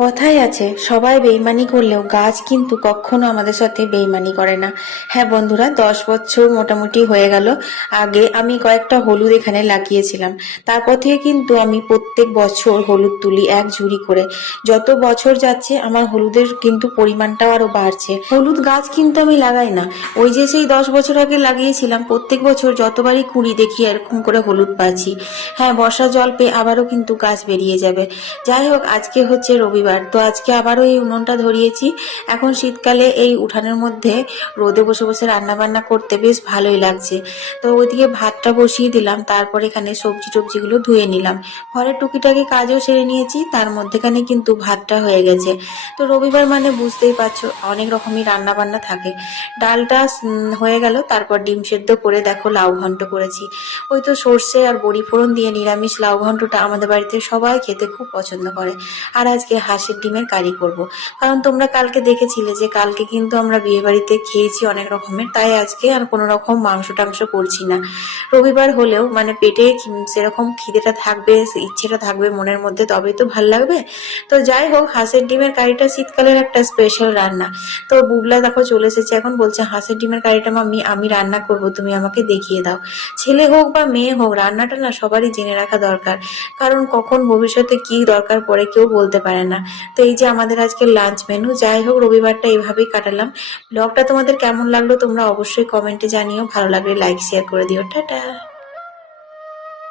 কথাই আছে, সবাই বেইমানি করলেও গাছ কিন্তু কখনো আমাদের সাথে বেইমানি করে না। হ্যাঁ বন্ধুরা, দশ বছর মোটামুটি হয়ে গেল। আগে আমি কয়েকটা হলুদ এখানে লাগিয়েছিলাম। তারপর থেকে কিন্তু আমি প্রত্যেক বছর হলুদ তুলি এক ঝুড়ি করে। যত বছর যাচ্ছে, আমার হলুদের কিন্তু পরিমাণটাও আরও বাড়ছে। হলুদ গাছ কিন্তু আমি লাগাই না। ওই যে সেই দশ বছর আগে লাগিয়েছিলাম, প্রত্যেক বছর যতবারই কুড়ি দেখি এরকম করে হলুদ পাচ্ছি। হ্যাঁ বর্ষা জল পেয়ে আবারও কিন্তু গাছ বেরিয়ে যাবে। যাই হোক, আজকে হচ্ছে রবিবার। তো আজকে আবারও এই উনুনটা ধরিয়েছি। এখন শীতকালে এই উঠানের মধ্যে রোদে বসে বসে রান্না বান্না করতে বেশ ভালোই লাগছে। তো ওইদিকে ভাতটা বসিয়ে দিলাম, তারপর এখানে সবজি টবজিগুলো ধুয়ে নিলাম। ঘরের টুকিটাকি কাজও সেরে নিয়েছি, তার মধ্যেখানে কিন্তু ভাতটা হয়ে গেছে। তো রবিবার মানে বুঝতেই পারছ, অনেক রকমই রান্না বান্না থাকে। ডালটা হয়ে গেল, তারপর ডিম সেদ্ধ করে দেখো লাউ ঘন্ট করেছি। ওই তো সর্ষে আর বড়ি ফোড়ন দিয়ে নিরামিষ লাউ ঘন্টটা আমাদের বাড়িতে সবাই খেতে খুব পছন্দ করে। আর আজকে হাঁসের ডিমের কারি করব। কারণ তোমরা কালকে দেখেছিলে যে কালকে কিন্তু আমরা বিয়ে বাড়িতে খেয়েছি অনেক রকমের, তাই আজকে আর কোনো রকম মাংস টাংস করছি না। রবিবার হলেও মানে পেটে সেরকম খিদেটা থাকবে, ইচ্ছেটা থাকবে মনের মধ্যে, তবেই তো ভালো লাগবে। তো যাই হোক, হাঁসের ডিমের কারিটা শীতকালের একটা স্পেশাল রান্না। তো বুবলা দেখো চলে এসেছে এখন, বলছে হাঁসের ডিমের কারিটা মাম্মি, আমি রান্না করব, তুমি আমাকে দেখিয়ে দাও। ছেলে হোক বা মেয়ে হোক, রান্নাটা না সবারই জেনে রাখা দরকার। কারণ কখন ভবিষ্যতে কি দরকার পড়ে কেউ বলতে পারে না। তো এই যে আমাদের আজকে লাঞ্চ মেনু যাই হোক রবিবারটা এইভাবেই কাটালাম। ব্লগটা তোমাদের কেমন লাগল তোমরা অবশ্যই কমেন্টে জানিও। ভালো লাগলে লাইক শেয়ার করে দিও। টাটা।